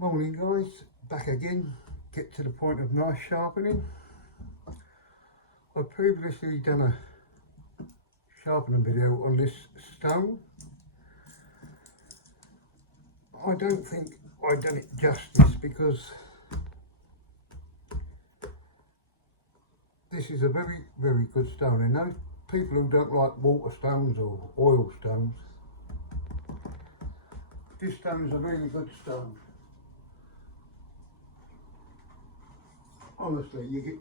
Morning guys, back again, get to the point of knife sharpening. I've previously done a sharpening video on this stone. I don't think I've done it justice because this is a very good stone, and those people who don't like water stones or oil stones, this stone is a really good stone. Honestly, you get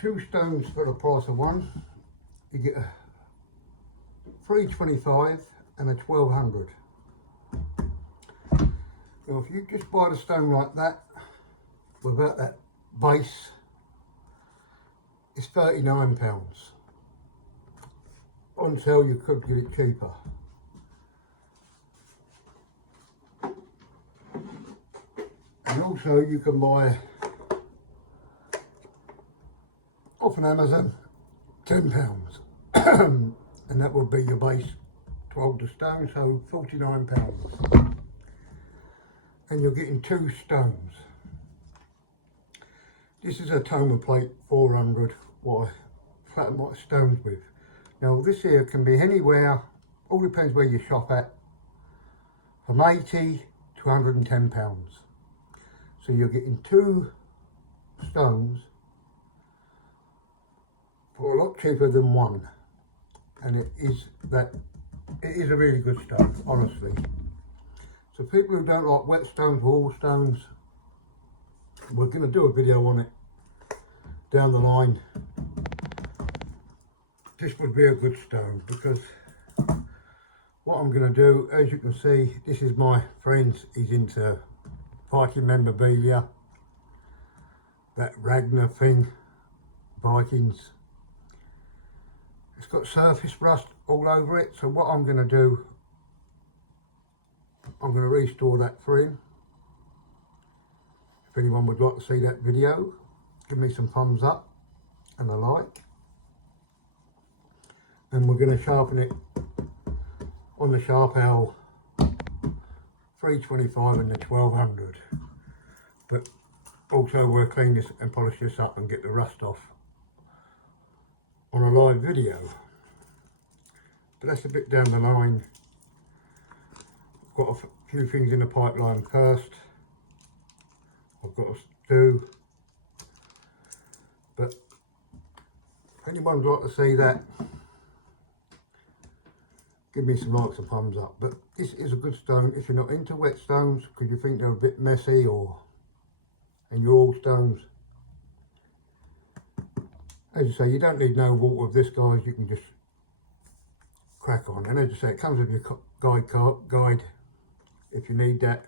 two stones for the price of one. You get a $3.25 and a $1,200. Now if you just buy the stone like that, without that base, it's £39. On sale you could get it cheaper. And also you can buy off on Amazon £10 and that will be your base to hold the stone, so £49, and you're getting two stones. This is a Toma plate 400 what I flatten my stones with. Now this here can be anywhere, all depends where you shop at, from 80 to £110. So you're getting two stones for a lot cheaper than one, and it is a really good stone, honestly. So people who don't like wet stones, wall stones, we're going to do a video on it down the line. This would be a good stone, because what I'm going to do, as you can see, this is my friend's. He's into Viking memorabilia, that Ragnar thing, Vikings. It's got surface rust all over it, so what I'm going to do, I'm going to restore that for him. If anyone would like to see that video, give me some thumbs up and a like. And we're going to sharpen it on the Sharp L 325 and the 1200. But also we'll clean this and polish this up and get the rust off on a live video. But that's a bit down the line. I've got a few things in the pipeline first I've got to do, but if anyone would like to see that, give me some likes and thumbs up. But this is a good stone if you're not into wet stones, because you think they're a bit messy, and your oil stones. As you say, you don't need no water with this, guys. You can just crack on. And as I say, it comes with your guide if you need that.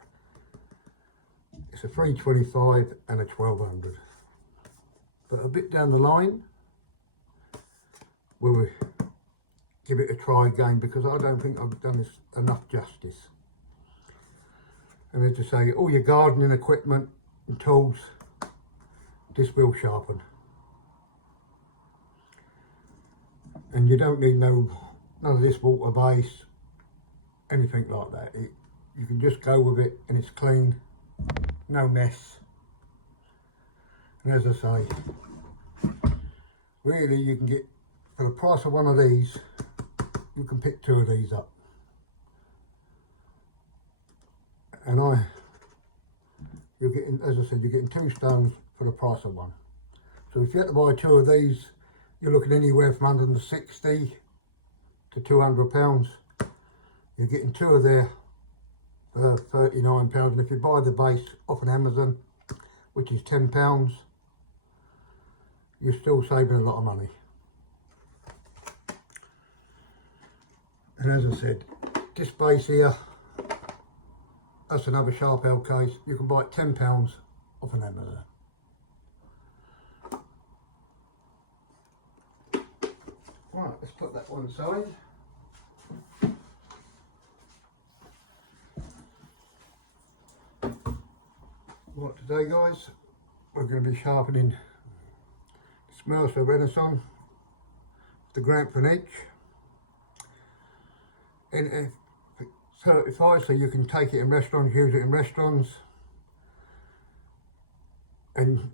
It's a $3.25 and a $1,200. But a bit down the line, we'll give it a try again, because I don't think I've done this enough justice. And as I say, all your gardening equipment and tools, this will sharpen. And you don't need none of this water base, anything like that. You can just go with it and it's clean, no mess. And as I say, really you can get, for the price of one of these, you can pick two of these up. And you're getting, as I said, you're getting two stones for the price of one. So if you had to buy two of these, you're looking anywhere from 160 to £200. You're getting two of there for £39. And if you buy the base off on Amazon, which is £10, you're still saving a lot of money. And as I said, this base here, that's another Sharp L case. You can buy it £10 off on Amazon. Right, let's put that one aside. Right, today guys, we're going to be sharpening this Mercer Renaissance, the granton edge. And certified, so you can take it in restaurants, use it in restaurants. And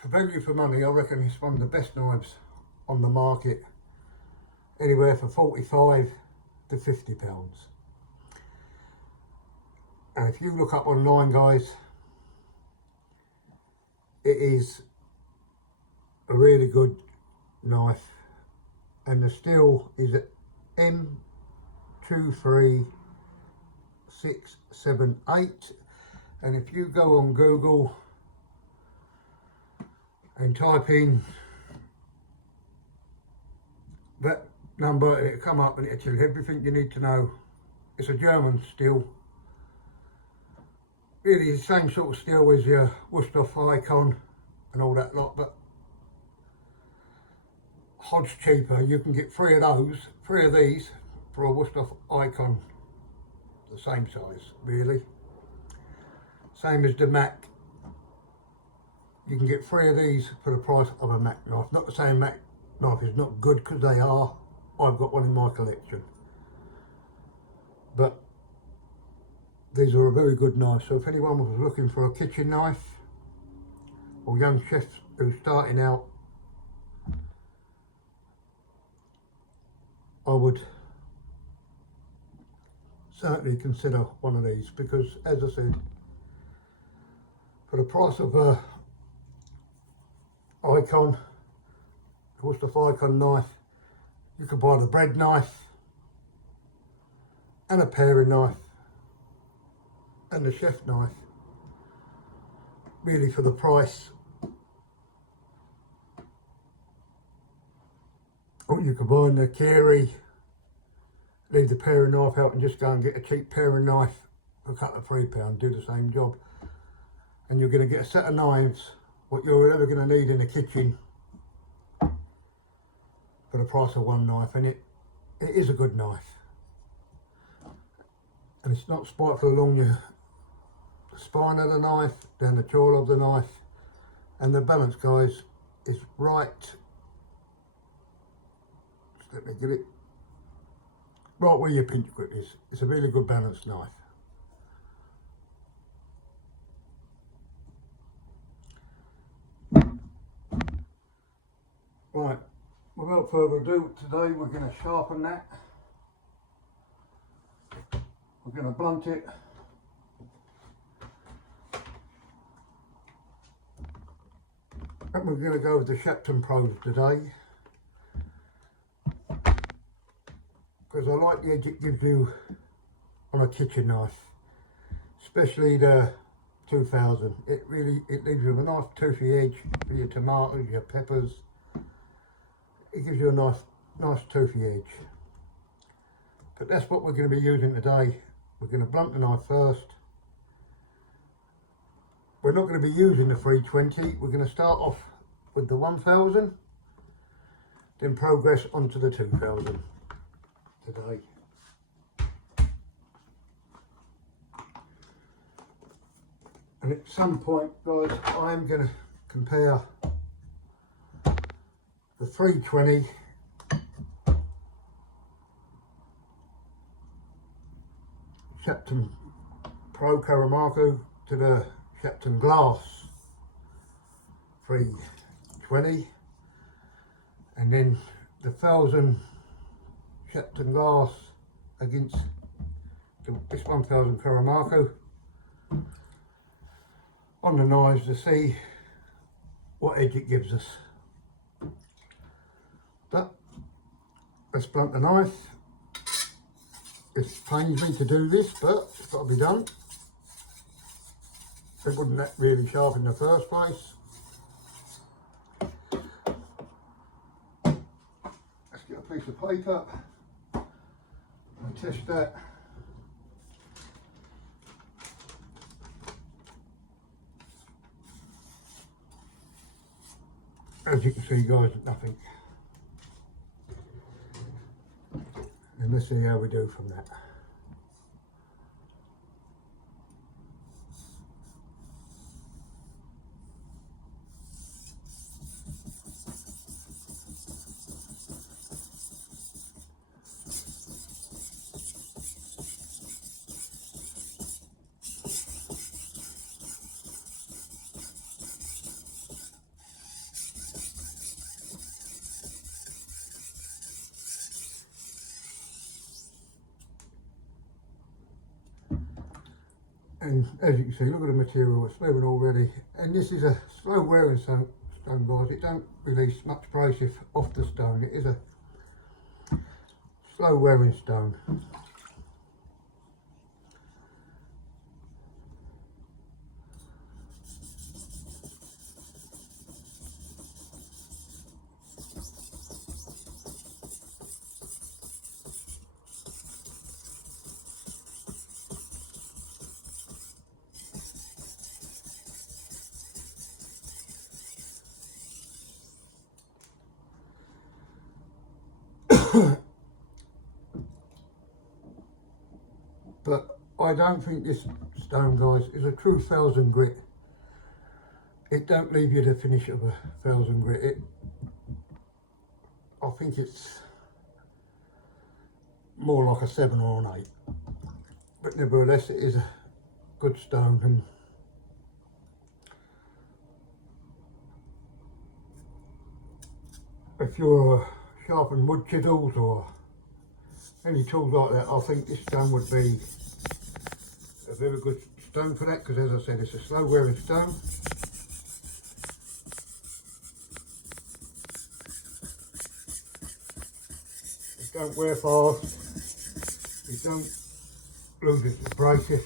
for value for money, I reckon it's one of the best knives on the market, anywhere for 45 to 50 pounds. And if you look up online, guys, it is a really good knife, and the steel is at M23678. And if you go on Google and type in that number, and it'll come up and it'll tell you everything you need to know. It's a German steel, really the same sort of steel as your Worcester Icon and all that lot, but hodge cheaper. You can get three of these for a Worcester Icon, the same size really, same as the Mac. You can get three of these for the price of a Mac knife. Not the same Mac knife is not good, because they are. I've got one in my collection, but these are a very good knife. So if anyone was looking for a kitchen knife, or young chefs who's starting out, I would certainly consider one of these, because as I said, for the price of a Icon, Worcester Icon knife, you could buy the bread knife and a paring knife and the chef knife, really for the price. Or you could buy in the Carey, leave the paring knife out and just go and get a cheap paring knife for a couple of £3, do the same job. And you're going to get a set of knives, what you're ever going to need in the kitchen, for the price of one knife. And it is a good knife. And it's not spiteful along your spine of the knife, down the jaw of the knife. And the balance, guys, is right. Just let me get it. Right where your pinch grip is. It's a really good balanced knife. Right, without further ado, today we're going to sharpen that. We're going to blunt it. And we're going to go with the Stratton Pros today, because I like the edge it gives you on a kitchen knife, especially the 2000. It leaves you with a nice toothy edge for your tomatoes, your peppers. It gives you a nice toothy edge. But that's what we're going to be using today. We're going to blunt the knife first. We're not going to be using the 320. We're going to start off with the 1000, then progress onto the 2000 today. And at some point, guys, I'm going to compare the 320 Stratton Pro Caramaco to the Stratton Glass 320, and then the 1000 Stratton Glass against this 1000 Caramaco on the knives to see what edge it gives us. But let's blunt the knife. It pains me to do this, but it's got to be done. It wouldn't that really sharp in the first place. Let's get a piece of paper and test that. As you can see, guys, nothing. And let's see how we do from that. And as you can see, look at the material, it's wearing already. And this is a slow wearing stone guys, it don't release much abrasive off the stone, it is a slow wearing stone. But I don't think this stone, guys, is a true 1000 grit. It don't leave you the finish of a 1000 grit. I think it's more like a 7 or an 8. But nevertheless, it is a good stone. And if you're sharpening wood chisels or any tools like that, I think this stone would be a very good stone for that, because as I said, it's a slow wearing stone. It don't wear fast, it don't lose its abrasive.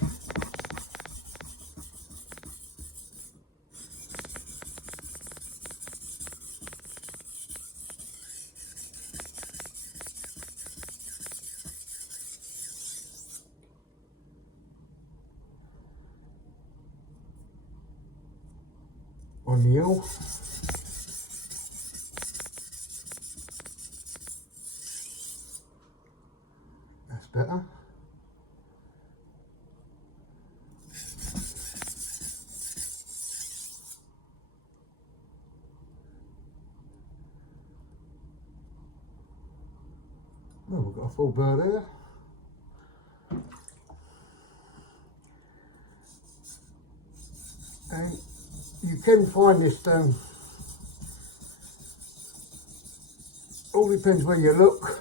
On the hill. That's better. Well, we've got a full burr there. And you can find this stone, all depends where you look,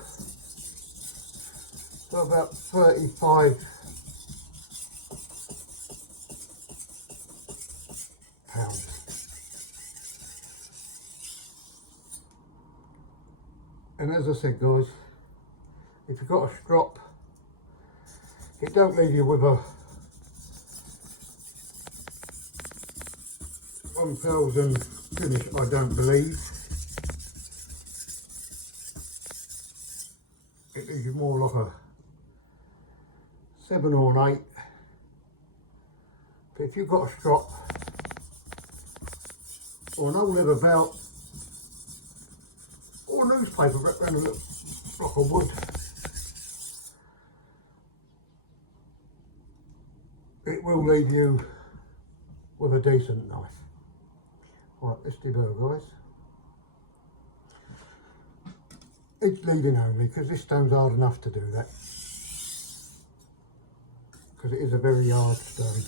for about 35 pounds. And as I said, guys, if you've got a strop, it don't leave you with a 1000 finish, I don't believe. It leaves you more like a 7 or an 8. But if you've got a strop or an old leather belt or a newspaper wrapped around a little block of wood, it will leave you with a decent knife. Right, let's deburr, guys. It's leading only, because this stone's hard enough to do that. Because it is a very hard stone.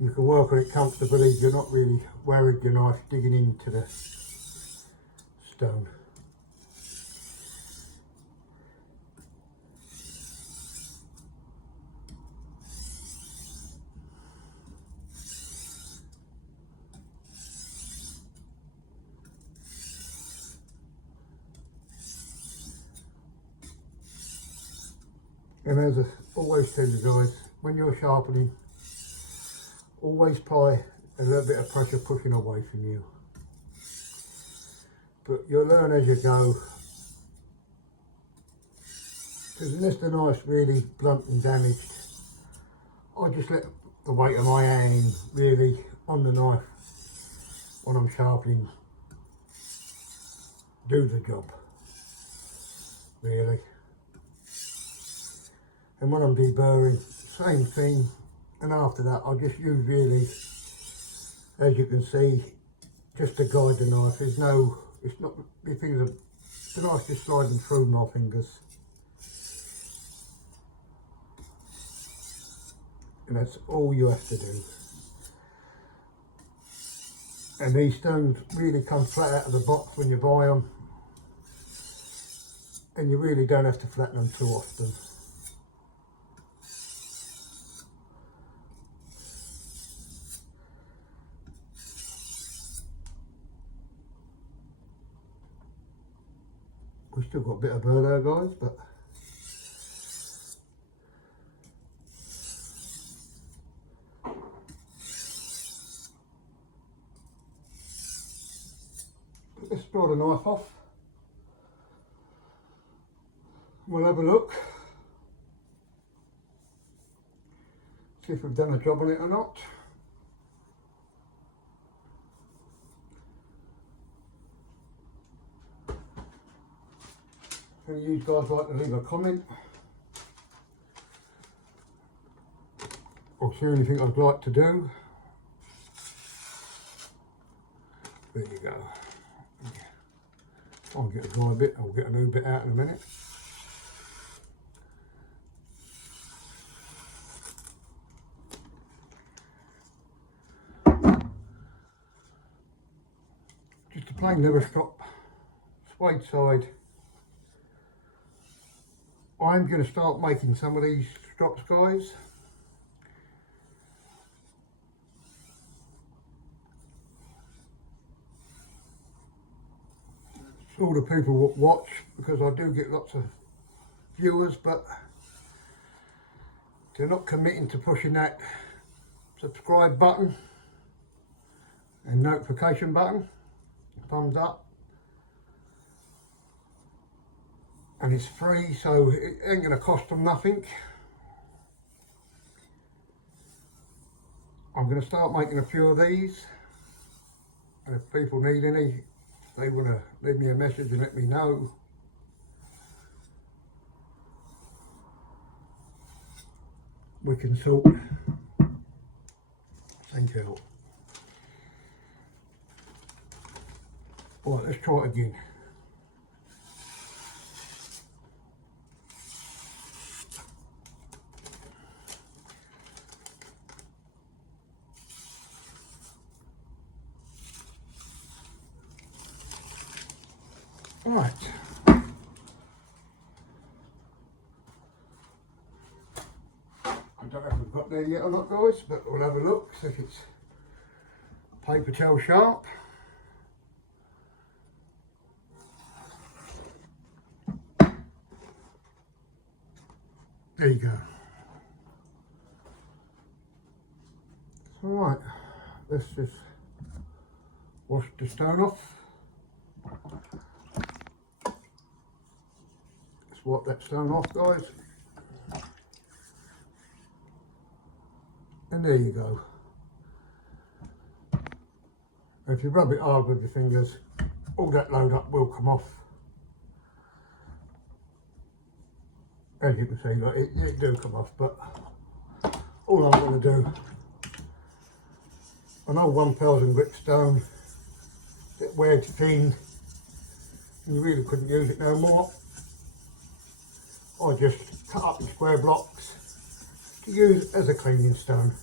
You can work on it comfortably, you're not really worried your knife digging into the stone. And as I always tell you guys, when you're sharpening, always apply a little bit of pressure pushing away from you. But you'll learn as you go. Because unless the knife's really blunt and damaged, I just let the weight of my hand really on the knife when I'm sharpening do the job, really. And when I'm deburring, same thing. And after that, I just use really, as you can see, just to guide the knife. There's no, it's not, the fingers are, the knife's just sliding through my fingers. And that's all you have to do. And these stones really come flat out of the box when you buy them. And you really don't have to flatten them too often. We've still got a bit of burr there, guys, but let's draw the knife off. We'll have a look, see if we've done a job on it or not. If any of you guys like to leave a comment or see anything I'd like to do, there you go. I'll get a dry bit, I'll get a new bit out in a minute. Just a plain leather strop, suede side. I'm going to start making some of these strops, guys. It's all the people that watch, because I do get lots of viewers, but they're not committing to pushing that subscribe button and notification button, thumbs up. And it's free, so it ain't going to cost them nothing. I'm going to start making a few of these, and if people need any, they want to leave me a message and let me know. We can sort things out. Right, let's try it again. Right. I don't know if we've got there yet or not, guys, but we'll have a look, see if it's paper towel sharp. There you go. Alright, let's just wash the stone off. Wipe that stone off, guys, and there you go. And if you rub it hard with your fingers, all that load up will come off. As you can see, like, it do come off, but all I'm going to do, an old 1000 grit stone, it wears thin, you really couldn't use it no more. I just cut up in square blocks to use as a cleaning stone.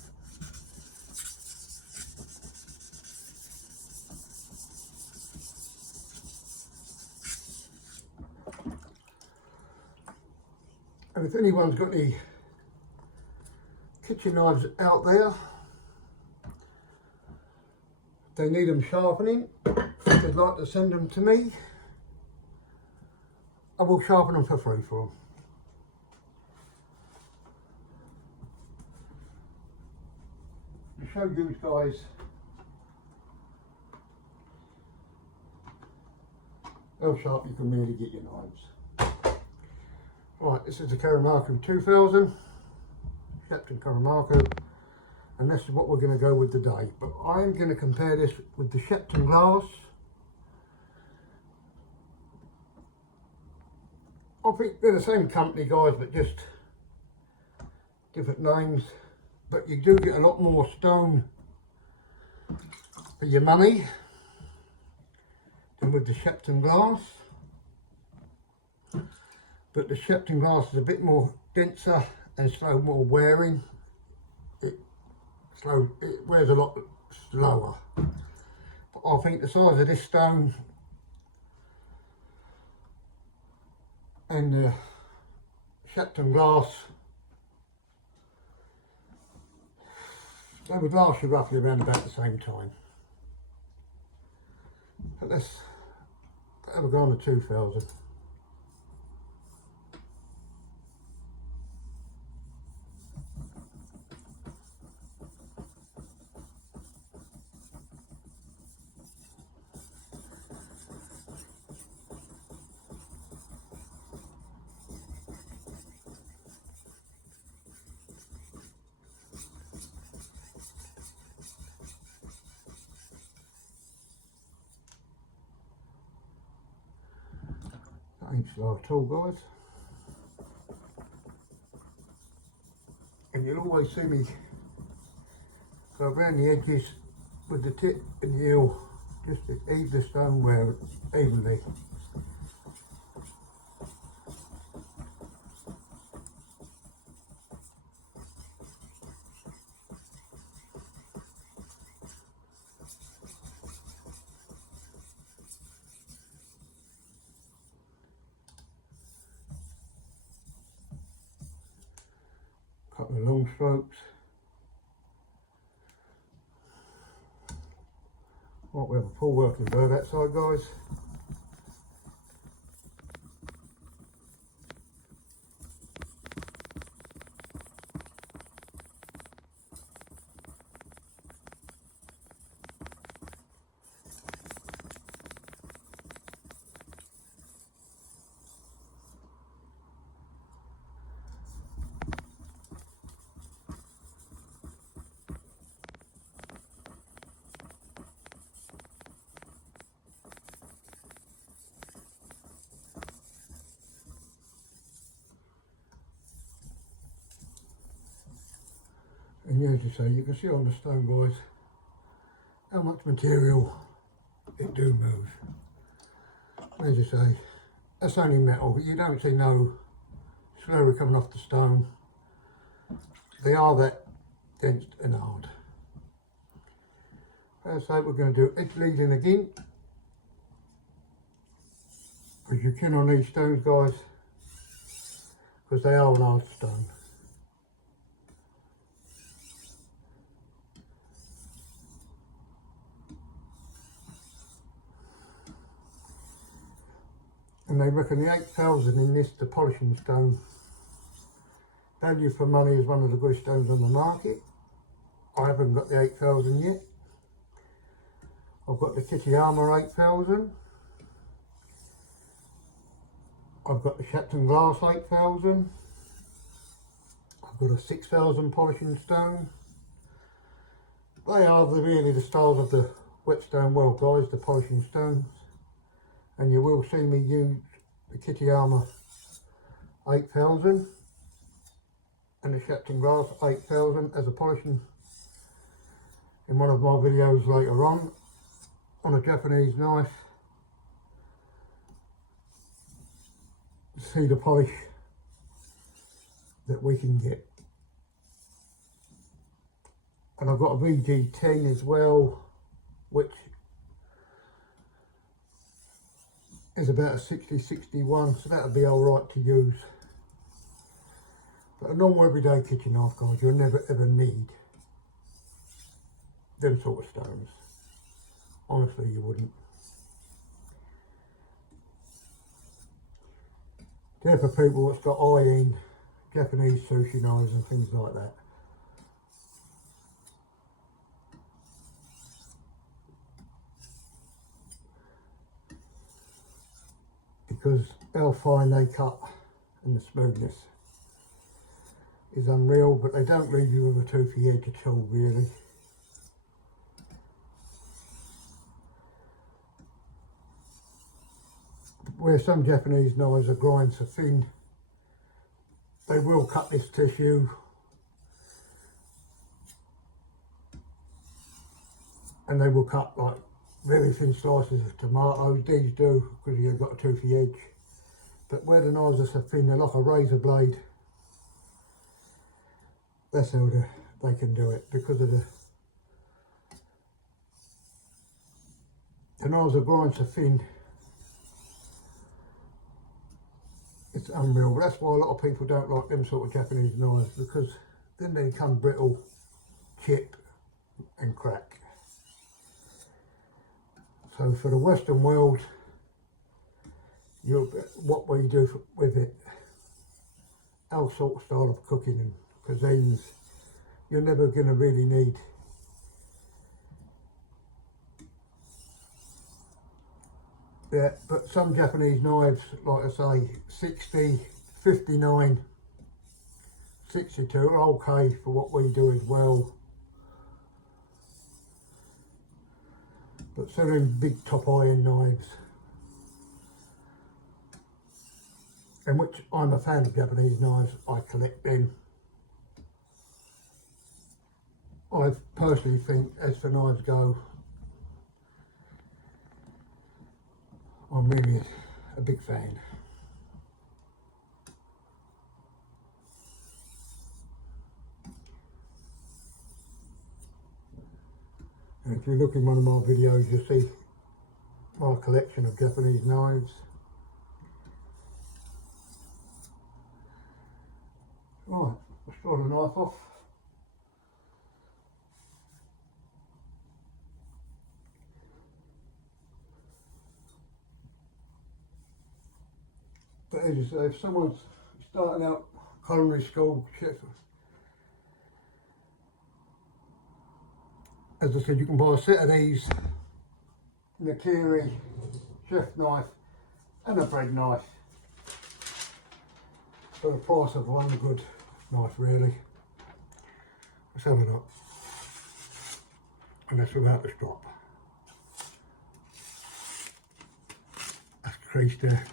And if anyone's got any kitchen knives out there, they need them sharpening, if they'd like to send them to me, I will sharpen them for free for them. To show you guys how sharp you can really get your knives. Right, this is the Karamarku 2000, Stratton Karamarku, and this is what we're going to go with today. But I'm going to compare this with the Stratton glass. I think they're the same company, guys, but just different names. But you do get a lot more stone for your money than with the Stratton glass. But the Stratton glass is a bit more denser and slow, more wearing. It wears a lot slower. But I think the size of this stone and the Stratton glass, they would last you roughly around about the same time. But let's have a go on the 2000. inch lower tool, guys. And you'll always see me go around the edges with the tip and the heel just to ease the stoneware evenly. Couple of long strokes. Right, we have a full working bow that side, guys. And as you say, you can see on the stone, guys, how much material it do move. As you say, that's only metal. You don't see no slurry coming off the stone. They are that dense and hard. As I say, we're going to do edge leading again, as you can on these stones, guys, because they are large stone. And they reckon the 8,000 in this, the polishing stone, value for money is one of the good stones on the market. I haven't got the 8,000 yet. I've got the Kitty Armour 8,000. I've got the Stratton Glass 8,000. I've got a 6,000 polishing stone. They are really the stars of the whetstone world, guys, the polishing stones. And you will see me use the Kitty Armour 8,000 and the Stratton Glass 8,000 as a polishing in one of my videos later on a Japanese knife. See the polish that we can get. And I've got a VG10 as well, which is about a 60-61, so that'll be alright to use. But a normal everyday kitchen knife, guys, you'll never ever need them sort of stones. Honestly, you wouldn't. They're for people that's got high-end Japanese sushi knives and things like that. Because how fine they cut and the smoothness is unreal, but they don't leave you with a toothy edge at all, really. Where some Japanese knives are grind so thin, they will cut this tissue and they will cut like very thin slices of tomatoes. These do, because you've got a toothy edge. But where the knives are so thin, they're like a razor blade. That's how they can do it, because of the knives are grind so thin. It's unreal. That's why a lot of people don't like them sort of Japanese knives, because then they become brittle, chip and crack. So for the Western world, what we do with it, our sort of style of cooking and cuisines, you're never going to really need that. But some Japanese knives, like I say, 60, 59, 62 are okay for what we do as well. But selling big top iron knives, in which I'm a fan of Japanese knives. I collect them. I personally think, as for knives go, I'm really a big fan. And if you look in one of my videos, you'll see my collection of Japanese knives. Right, let's draw the knife off. But as you say, if someone's starting out culinary school, chef, as I said, you can buy a set of these, Nakiri chef knife and a bread knife for the price of one good knife, really. Let's have a look. And that's without the strop. That's creased there.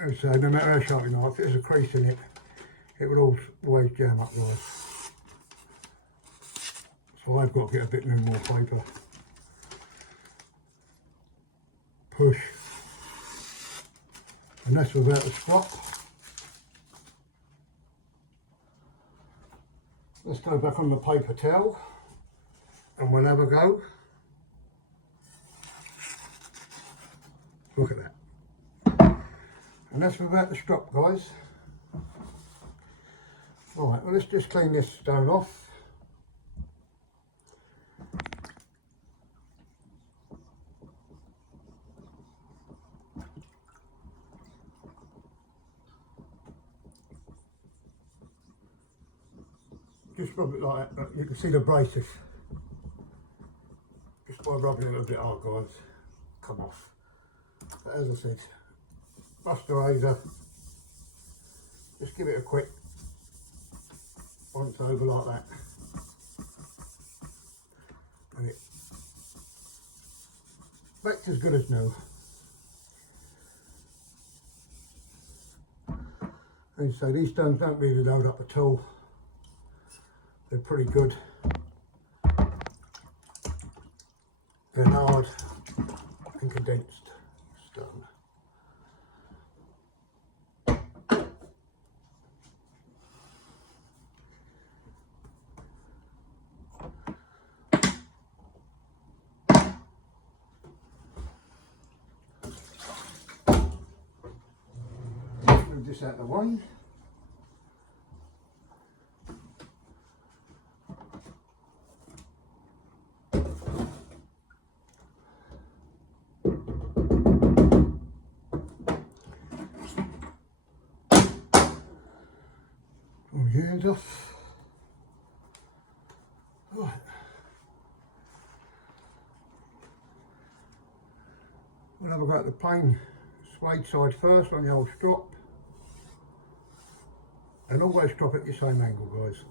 As I say, no matter how sharp your knife, if there's a crease in it, it will always jam up, guys. So I've got to get a bit more paper. Push. And that's without the strop. Let's go back on the paper towel and we'll have a go. Look at that. And that's without the strop, guys. Right, well, let's just clean this stone off. Just rub it like that. You can see the braces. Just by rubbing it a bit hard, guys, come off. But as I said, brush the razor. Just give it a quick once over like that. And it looks as good as new. And so these stones don't really load up at all. They're pretty good. They're hard and condensed stone. Move this out of the way. Hands off. Right. We'll have a go at the plain suede side first on the old strop. And always drop at the same angle, guys.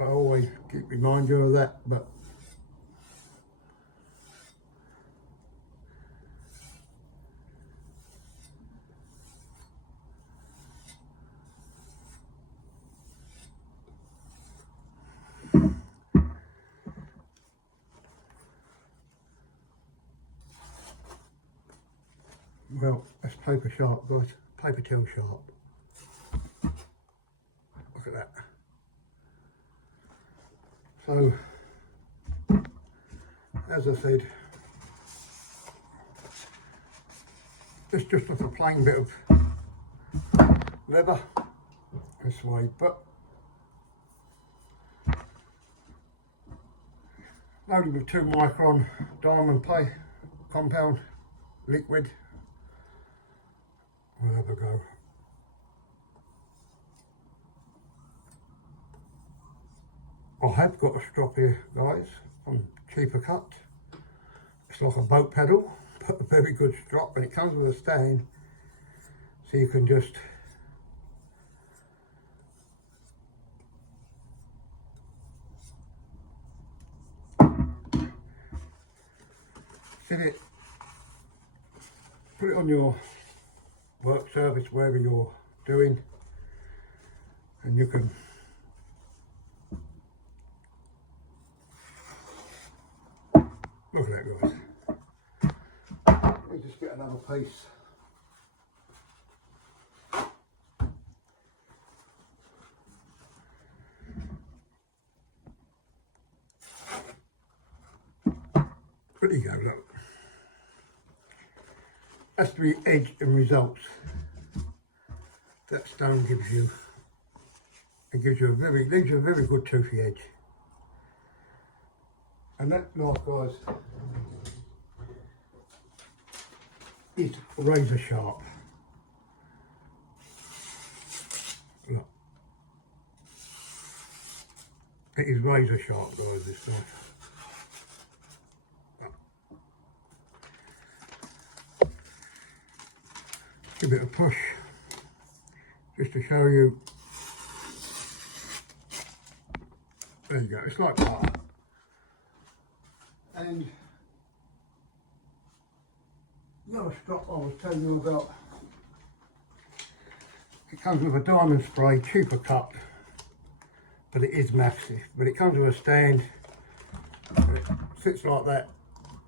I always remind you of that, but well, that's paper sharp, guys. Paper towel sharp. Look at that. So, as I said, it's just a plain bit of leather and suede, but loaded with 2 micron diamond pay compound liquid. We'll have a go. I have got a strop here, guys, from Cheaper Cut. It's like a boat paddle, but a very good strop, and it comes with a stand, so you can just sit it, put it on your work service, wherever you're doing, and you can look at that, guys. Let me just get another piece. There you go, look. That's the edge and results that stone gives you. It gives you leaves you a very good toothy edge. And that knife, guys, is razor sharp. Look. It is razor sharp, guys, this knife. Give it a push, just to show you. There you go, it's like that. And the other strop I was telling you about, it comes with a diamond spray, cheaper cut, but it is massive. But it comes with a stand, and it sits like that,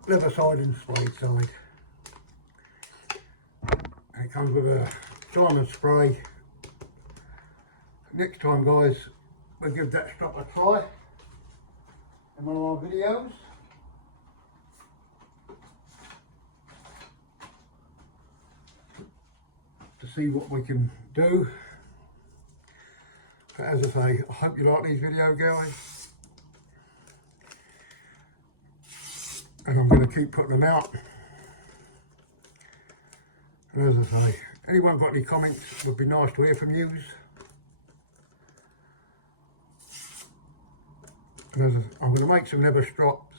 leather side and suede side. And it comes with a diamond spray. Next time, guys, we'll give that strop a try in one of our videos. To see what we can do. But as I say, I hope you like these videos, guys. And I'm going to keep putting them out. And as I say, anyone got any comments, would be nice to hear from you. And as I say, I'm going to make some leather strops.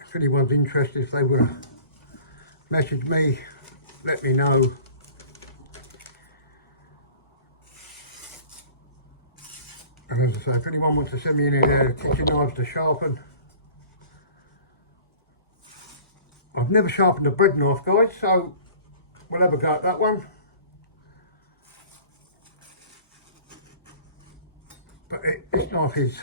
If anyone's interested, if they want to message me, let me know. And as I say, if anyone wants to send me any of their kitchen knives to sharpen, I've never sharpened a bread knife, guys, so we'll have a go at that one. But this knife is,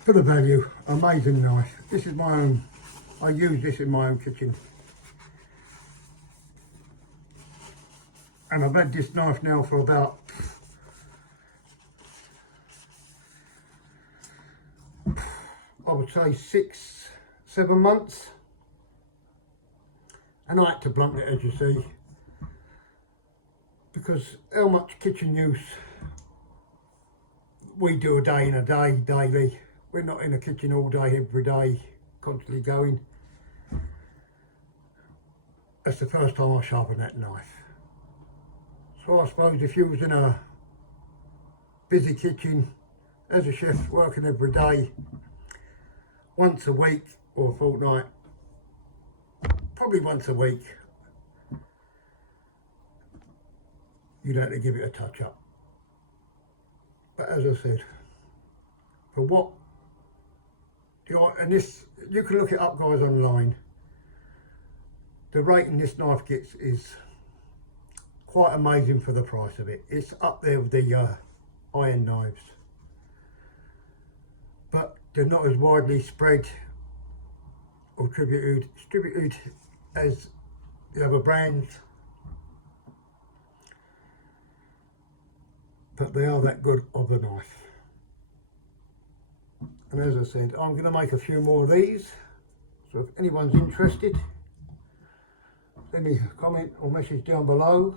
for the value, amazing knife. This is my own, I use this in my own kitchen. And I've had this knife now for about, I would say 6-7 months. And I had to blunt it, as you see, because how much kitchen use we do a day in a day, daily. We're not in a kitchen all day, every day, constantly going. That's the first time I sharpened that knife. So I suppose if you was in a busy kitchen, as a chef working every day, once a week or a fortnight, probably once a week, you'd have to give it a touch up. But as I said, for what, and this, you can look it up, guys, online. The rating this knife gets is quite amazing for the price of it. It's up there with the iron knives, but they're not as widely spread or distributed as the other brands, but they are that good of a knife. And as I said, I'm going to make a few more of these, so if anyone's interested, leave me a comment or message down below.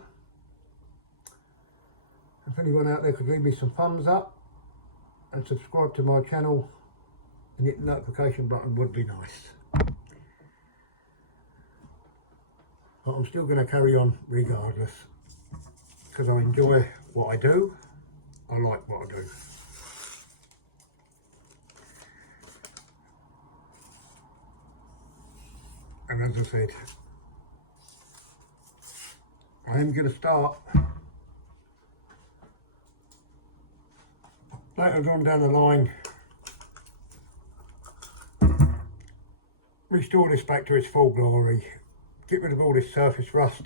If anyone out there could leave me some thumbs up and subscribe to my channel and hit the notification button, would be nice. But I'm still going to carry on regardless, because I enjoy what I do. I like what I do. And as I said, I am going to start later on down the line, restore this back to its full glory, get rid of all this surface rust,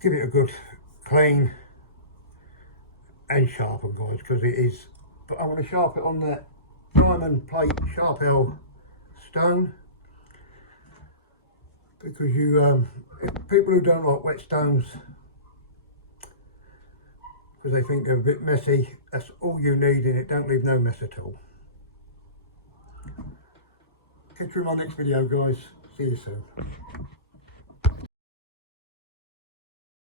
give it a good clean and sharpen, guys, because it is. But I'm going to sharpen it on that diamond plate Sharp L stone, because you people who don't like wet stones because they think they're a bit messy, that's all you need, and it don't leave no mess at all. Catch you in my next video, guys. See you soon.